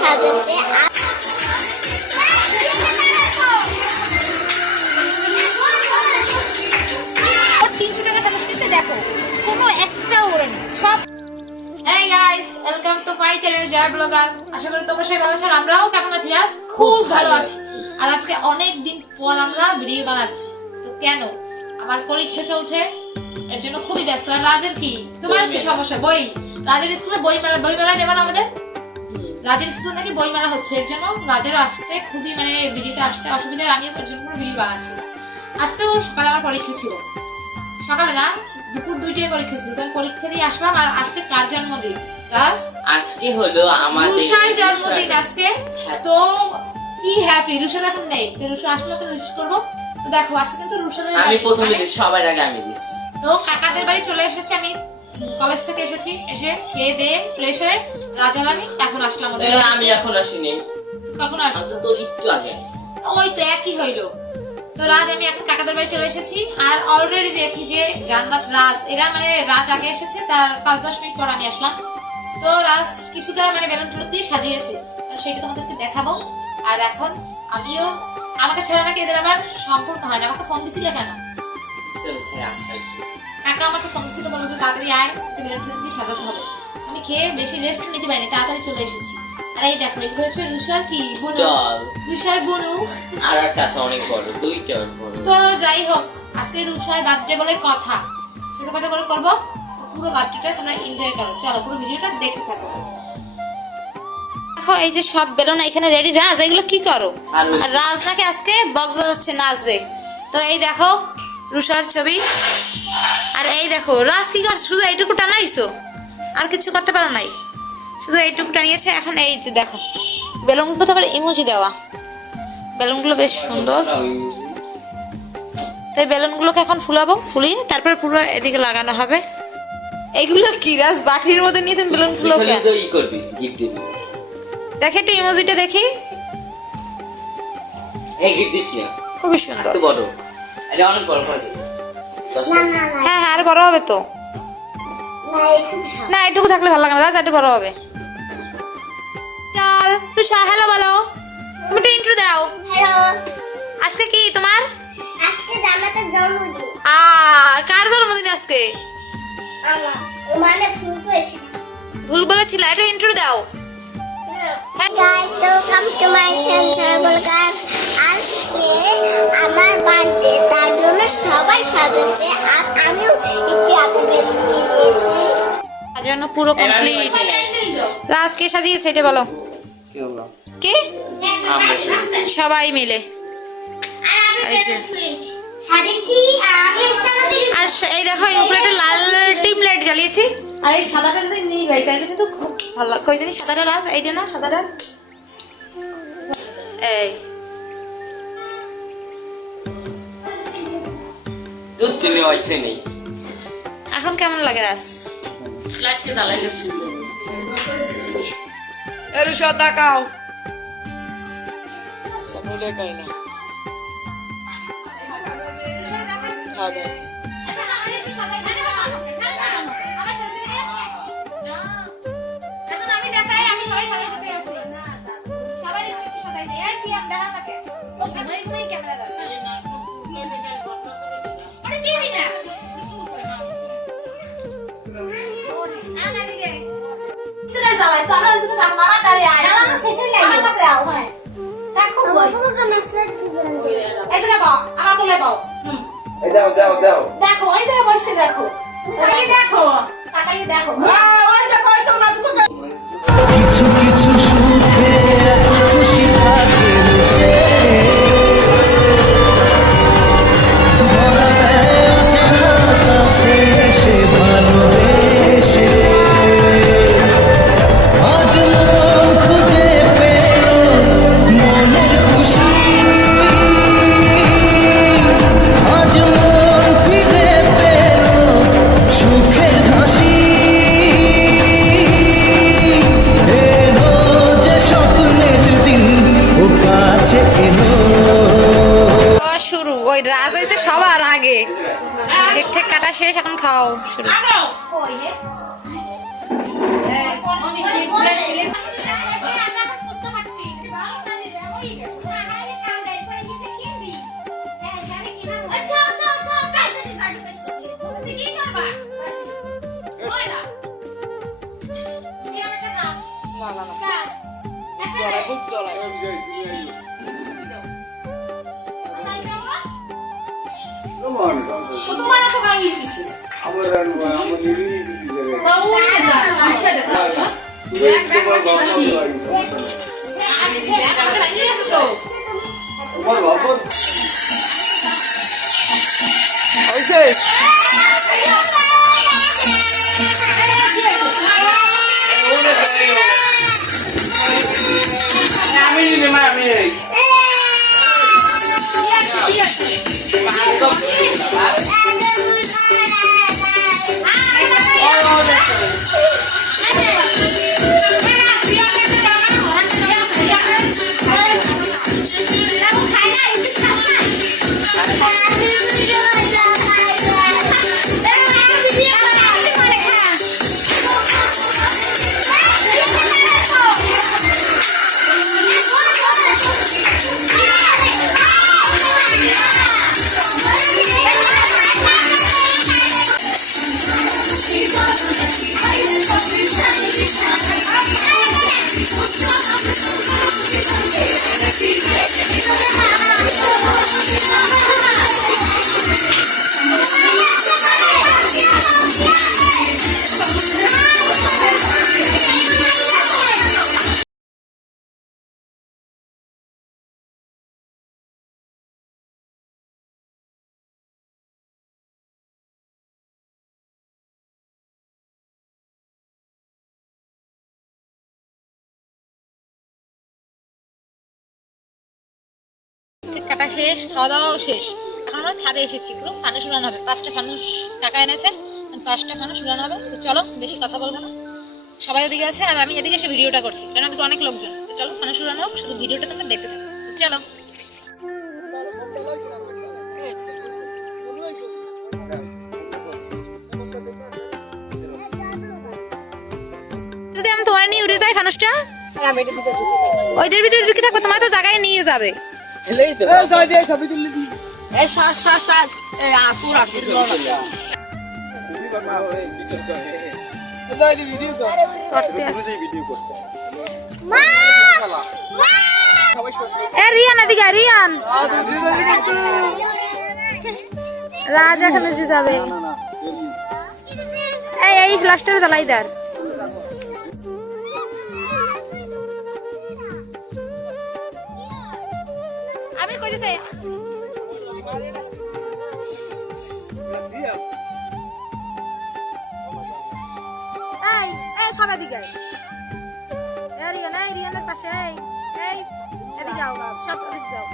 সাজাচ্ছে আর তিনশো টাকা মানুষ দিছে দেখো। কোনো একটাও ওরে নেই সব এই guys welcome to my channel Joy blogger আশা করি তোমরা সবাই ভালো আছো আমরাও কেমন আছি আজ খুব ভালো আছি। আর আজকে অনেক দিন পর আমরা ভিডিও বানাচ্ছি। তো কেন? আমার পরীক্ষা চলছে এর জন্য খুবই ব্যস্ত। আর রাজের কি? তোমার কি সমস্যা? বই? রাজের স্কুলে বই মেলা বই মেলা নেবেন আমাদের রাজের স্কুলে নাকি বই মেলা হচ্ছে। এর জন্য রাজেরও আসতে খুবই মানে ভিডিওতে আসতে অসুবিধা আমিও এর জন্য কোনো ভিডিও বানাচ্ছি না। আজকেও সকালে আমার পরীক্ষা ছিল। সকালে না দুপুর দুইটায় পরীক্ষা ছিল। তো আমি পরীক্ষা দিয়ে আসলাম আর আজকে কার জন্মদিন? রাজ আজকে হলো আমাদের রুষার জন্মদিন আজকে। হ্যাঁ। তো কি হ্যাপি রুষা এখন নেই। তো রুষা আসলে ওকে উইশ করব। তো দেখো আজকে কিন্তু রুষাদের আমি প্রথমে মানে- সবার আগে আমি দিছি তো কাকাদের বাড়ি চলে এসেছি আমি। কলেজ থেকে এসেছি এসে খেয়ে দিয়ে ফ্রেশ হয়ে রাজার আমি এখন আসলাম ওদের আমি এখন আসিনি। কখন আসতো তো তোর একটু আগে ওই তো একই হইল। তো রাজ আমি এখন কাকাদের বাড়ি চলে এসেছি আর অলরেডি দেখি যে জান্নাত রাজ এরা মানে রাজ আগে এসেছে তার পাঁচ দশ মিনিট পর আমি আসলাম। তো রাজ কিছুটা মানে বেলুন টুলুন দিয়ে সাজিয়েছে। সেটা তোমাদেরকে দেখাবো। আর এখন আমিও আমাকে ছাড়া নাকি এদের আবার সম্পর্ক হয় না আমাকে ফোন দিছিলে কেন? কাকা আমাকে ফোন দিছিল বলল যে তাড়াতাড়ি আয় বেলুন দিয়ে সাজাতে হবে। আমি খেয়ে বেশি রেস্ট নিতে পারিনি তাড়াতাড়ি চলে এসেছি। আর এই দেখো এগুলো হচ্ছে রুষার কি? বুনু। রুষার বুনু। আর একটা আছে অনেক বড় দুইটা বড়। তো যাই হোক আজকে রুষার বার্থডে বলে কথা। ছোটখাটো করে করব পুরো বার্থডেটা তোমরা এনজয় করো। চলো পুরো ভিডিওটা দেখতে থাকো। দেখো এই যে সব বেলুন এখানে রেডি রাজ এগুলো কি করো? আর আর রাজ নাকি আজকে বক্স বাজাচ্ছে নাচবে। তো এই দেখো রুষার ছবি। আর এই দেখো রাজ কি করছে শুধু এইটুকু টানাইছো? আর কিছু করতে পারো নাই? শুধু এইটুকু টানিয়েছে এখন এই যে দেখো বেলুনগুলো তো আবার ইমোজি দেওয়া। বেলুনগুলো বেশ সুন্দর। তো এই বেলুনগুলোকে এখন ফুলাবো ফুলিয়ে তারপর পুরো এদিকে লাগানো হবে। এগুলো কি রাজ বাটির মধ্যে নিয়ে তুমি বেলুন ফুলো দেখে একটু ইমোজিটা দেখি। খুবই সুন্দর। বড়। এটা অনেক বড় হ্যাঁ হ্যাঁ আর বড় হবে তো। না একটু এটুকু থাকলে ভালো লাগে না। রাজ একটু বড় হবে। চল তুষা হ্যালো বলো। তুমি একটু ইন্ট্রো দাও। হ্যালো। আজকে কি তোমার? আজকে জামাতের জন্মদিন। আ কার জন্মদিন আজকে? আমার মানে ভুল বলেছিল একটু ইন্ট্রো দাও। হ্যাঁ। Guys welcome to my channel blogger আজকে আমার বার্থডে তার জন্য সবাই সাজাচ্ছে আর আমিও একটু আগে দিয়েছি। সাজানো পুরো কমপ্লিট রাজ কে সাজিয়েছে এটা বলো? কি? কে সবাই মিলে। আর এই দেখো এই উপরে একটা লাল টিম লাইট জ্বালিয়েছি। আর এই সাদাটা যদি নিই ভাই তাহলে কিন্তু খুব ভালো কই জানি সাদাটা রাজ এইটা না সাদাটা? এই। নেই। এখন কেমন লাগে রাজ লাইটটা জ্বালাইলে সুন্দর। এর সব তাকাও। সামনে দেখাই না। হ্যাঁ তুই জ্বালাই তো আমরা ওদিকে যাব না আমার দাঁড়িয়ে আয়। জ্বালানো শেষ হয়ে গেছে আমার কাছে আও হ্যাঁ। দেখো বই এদিকে বাও আমার কোলে বাও হুম। দাও দাও দাও। দেখো ওই জায়গায় বসে দেখো। তাকাই দেখো। তাকাই দেখো। কিছু কিছু খাও শুরু না না না জ্বালা খুব জ্বালা। Come on, come on. তোমার এত কাহিনী কিছু তা ওই যা দেখ দেখ কি এখন সাজিয়ে আছে। তো হয়েছে কাটা শেষ খাওয়া দাওয়াও শেষ। এখন আমরা ছাদে এসেছি। পুরো ফানুস উড়ানো হবে। পাঁচটা ফানুস টাকা এনেছে। পাঁচটা ফানুস উড়ানো হবে। তো চলো বেশি কথা বলব না। সবাই ওদিকে আছে আর আমি এদিকে এসে ভিডিওটা করছি। কারণ ওদিকে অনেক লোকজন। তো চলো ফানুস উড়ানো হোক শুধু ভিডিওটা তোমরা দেখতে থাকো। চলো। যদি আমি তোমার নিয়ে উড়ে যাই ফানুসটা ওইটার ভিতরে ঢুকে থাকব তোমার তো জায়গায় নিয়ে যাবে। এই আয়, রিয়ান রাজ এখন উঠে যাবে এই ফ্লাস্টার জ্বালাই দার কইতেছি এই এই সব এদিকে আয়। এই রিয়ান, এই রিয়ানের পাশে, এই এদিকে যাও সব এদিকে যাও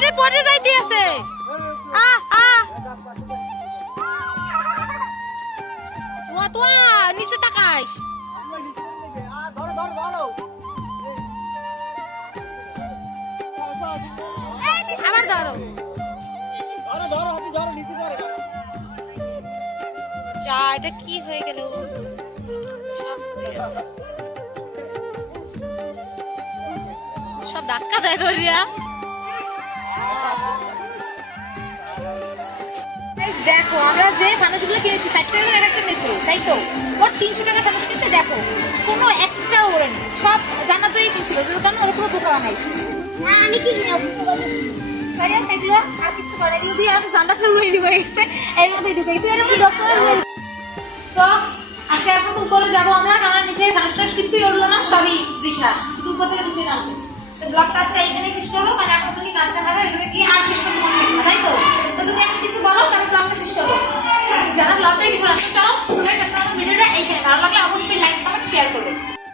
ওইটা পড়ে যাইতে আছে। তোয়া, নিচে তাকাইস। আবার যা, এটা কি হয়ে গেল? সব ধাক্কা দেয় ধরিয়া। দেখো আমরা যে ফানুসগুলো কিনেছি ষাট টাকা করে একটা নিয়েছে তাই তো? ওর তিনশো টাকা ফানুস কিনছে দেখো কোনো একটাও ওড়েনি সব জানাতেই কিনছিল যে কারণে ওর পুরো বোকা বানাইছে আমি কি তাই আর এগুলো আর কিছু করে এগুলো দিয়ে আমি জান্নাতে উড়িয়ে দিব এর মধ্যে ঢুকে তুই এরকম ডক্টর তো আজকে এখন উপরে যাব আমরা কারণ নিচে ফানুস টানুস কিছুই উঠল না সবই দীঘা। শুধু উপর থেকে নিচে নামছে। তো আছে আজকে এইখানে শেষ করব মানে এখন তুমি কাজটা হবে এগুলো কি আর শেষ করতে মনে থাকবে তাই তো? তো তুমি এখন কিছু বলো তারপর ব্লগটা শেষ করব। যারা লজ্জায় কিছু না চলো তোমার কাছে ভিডিওটা এইখানে ভালো লাগলে অবশ্যই লাইক কমেন্ট শেয়ার করবে।